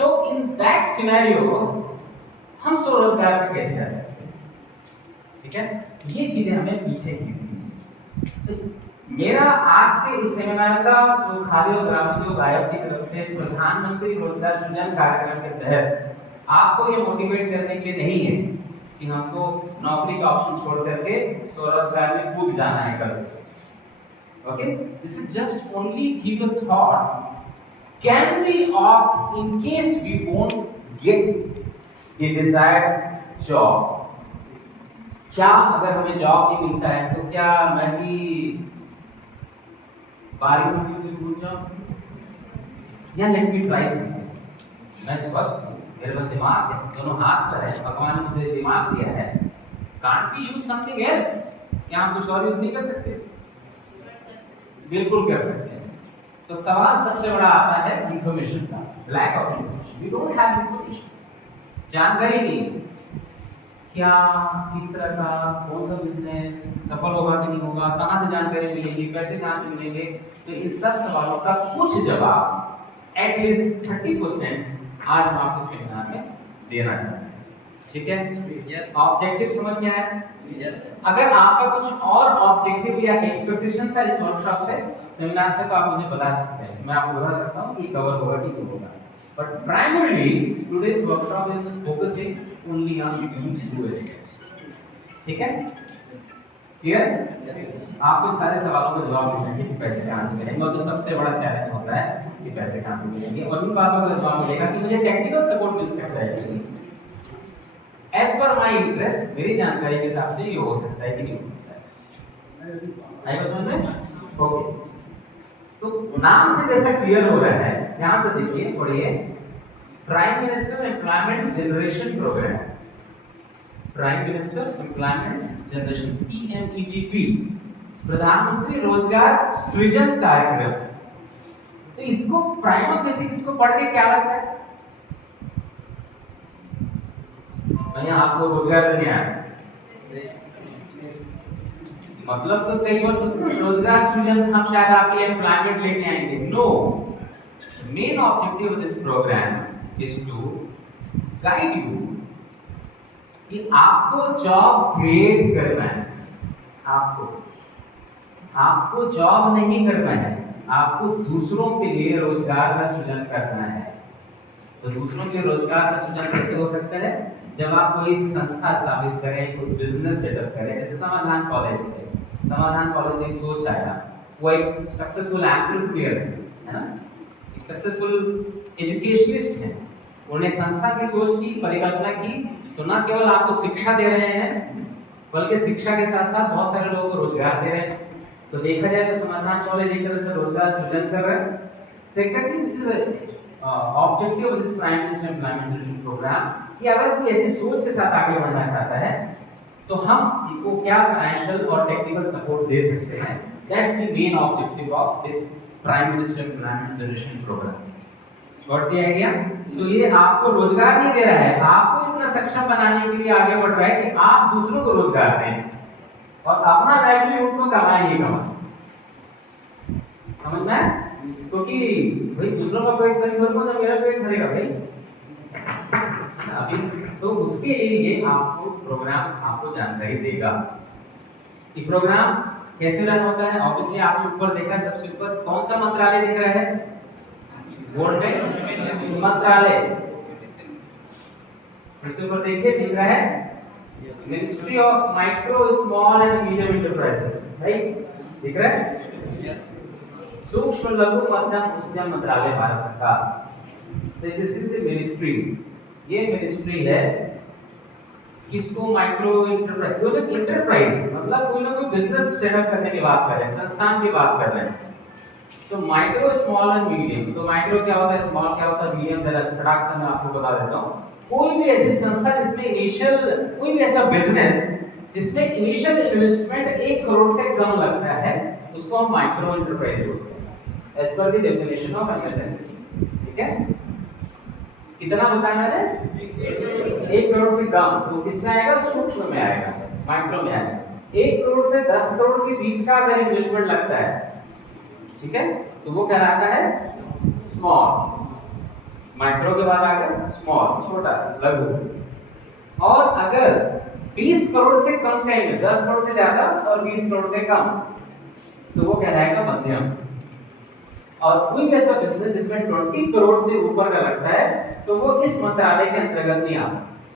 So in that scenario हम स्वरोजगार पे कैसे जा सकते हैं? ठीक है, ये चीजें हमें पीछे खींचनी है। So, मेरा आज के इस सेमिनार का जो खादी और ग्रामोद्योग आयोग की तरफ से प्रधानमंत्री रोजगार सृजन कार्यक्रम के तहत आपको ये मोटिवेट करने के लिए नहीं है कि हमको नौकरी का ऑप्शन छोड़ करके स्वरोजगार में कूद जाना है कल से। Okay, this is just only give a thought. Can we opt in case we won't get the desired job? क्या अगर हमें जॉब नहीं मिलता है तो क्या मैं भी बारी में से भूल जाऊं या लेट मी ट्राई समथिंग? मैं स्वस्थ हूँ, मेरे पास दिमाग है, दोनों हाथ पर है, भगवान ने मुझे दिमाग दिया है, can't be use something else? क्या हम कुछ और यूज नहीं कर सकते? बिल्कुल कर सकते हैं। तो सवाल सबसे बड़ा आता है इंफॉर्मेशन का, lack of information. We don't have information, जानकारी नहीं, क्या किस तरह का कौन सा बिजनेस सफल होगा कि नहीं होगा, कहाँ से जानकारी मिलेगी, पैसे कहाँ से मिलेंगे। तो इन सब सवालों का कुछ जवाब एटलीस्ट 30% आज हम आपको सेमिनार में देना चाहते हैं। ठीक है, यस। ऑब्जेक्टिव समझ में आया? यस। अगर आपका कुछ और ऑब्जेक्टिव या एक्सपेक्टेशन था इस वर्कशॉप से, सेमिनार से, तो आप मुझे बता सकते हैं, मैं आपको बता सकता हूँ कि कवर होगा कि नहीं होगा। But primarily today's workshop is focusing only on these two aspects. ठीक है, क्लियर? आपको सारे सवालों का जवाब मिलना है कि पैसे कहाँ से मिलेंगे, और जो सबसे बड़ा चैलेंज होता है कि पैसे कहाँ से मिलेंगे, और उन बातों का जवाब मिलेगा कि मुझे टेक्निकल सपोर्ट मिल सकता है कि नहीं। एज पर माई इंटरेस्ट, मेरी जानकारी के हिसाब से ये हो सकता है कि नहीं हो सकता है। आइए समझ में? ओके, तो नाम से जैसा क्लियर हो रहा है, ध्यान से देखिए, पढ़िए। Prime minister employment generation programme, prime minister employment generation PMEGP, प्रधानमंत्री रोजगार सृजन कार्यक्रम। तो इसको प्राइम ऑफिस इसको पढ़ के क्या लगता है? मैं आपको रोजगार देने आया, मतलब तो कई बार रोजगार सृजन हम शायद आपके एम्प्लॉयमेंट लेके आएंगे। No, main objective of this programme is to guide you कि आपको जॉब क्रिएट करना है। आपको जॉब नहीं करना है, आपको दूसरों के लिए रोजगार का सृजन करना है। तो दूसरों के रोजगार का सृजन कैसे हो सकता है? जब आप कोई संस्था स्थापित करें, कोई बिजनेस सेटअप करें, जैसे समाधान कॉलेज है। समाधान कॉलेज में सोच आया, वो एक सक्सेसफुल एंटरप्रेन्योर है ना, एक सक्सेसफुल एजुकेशनिस्ट है। उन्होंने संस्था की सोच की, परिकल्पना की, तो न केवल आपको शिक्षा दे रहे हैं, बल्कि शिक्षा के साथ साथ बहुत सारे लोगों को रोजगार दे रहे हैं। तो देखा जाए तो समाधान कॉलेज एक तरह से रोजगार सृजन कर रहे हैं। So exactly this is objective of this prime minister employment generation programme, कि अगर कोई ऐसी सोच के साथ आगे बढ़ना चाहता है तो हम इनको क्या फाइनेंशियल और टेक्निकल सपोर्ट दे सकते हैं। That's the main objective of this prime minister employment generation programme. Got the idea? तो ये आपको रोजगार नहीं दे रहा है, आपको इतना सक्षम बनाने के लिए आगे बढ़ रहा है कि आप दूसरों को रोजगार दें और अपना लाइवलीहुड को कमाएं ही कमाएं। समझ में? क्योंकि भाई दूसरों का पेट नहीं भरूंगा तो मेरा पेट भरेगा भाई। अभी तो उसके लिए आपको प्रोग्राम आपको जानकारी देगा कि प्रोग्राम कैसे रन होता है। ऑब्वियसली आपने ऊपर देखा है, सबसे ऊपर कौन सा मंत्रालय दिख रहा है? बोर्ड में मंत्रालय, सबसे ऊपर देखिए दिख रहा है ministry of micro small and medium enterprises, right? दिख रहा है? सूक्ष्म लघु मध्यम उद्यम मंत्रालय, भारत सरकार। This is the ministry. ये मिनिस्ट्री है किसको? Micro enterprise. कोई एंटरप्राइज मतलब कोई ना कोई बिजनेस सेटअप करने की बात कर रहे हैं, संस्थान की बात कर रहे हैं। तो माइक्रो स्मॉल एंड मीडियम, तो माइक्रो क्या होता है, स्मॉल क्या होता है, मीडियम जरा फटाक से मैं आपको बता देता हूँ। कोई भी ऐसी संस्था जिसमें इनिशियल, कोई भी ऐसा बिजनेस जिसमें इनिशियल इन्वेस्टमेंट 1 करोड़ से कम लगता है, उसको हम माइक्रो एंटरप्राइज बोलते हैं as per the definition of MSME. ठीक है, कितना बताया मैंने? 1 करोड़ से कम, तो किसमें आएगा? सूक्ष्म में आएगा, माइक्रो में आएगा। 1 करोड़ से 10 करोड़ के बीच का अगर इन्वेस्टमेंट लगता है, ठीक है, तो वो कहलाता है स्मॉल। माइक्रो के बाद आ गया स्मॉल, छोटा, लघु। और अगर 20 करोड़ से कम का इन्वेस्ट, 10 करोड़ से ज्यादा और 20 करोड़ से कम, तो वो कहलाएगा मध्यम। और कोई ऐसा बिजनेस जिसमें 20 करोड़ से ऊपर का लगता है तो वो इस मंत्रालय के अंतर्गत नहीं आता।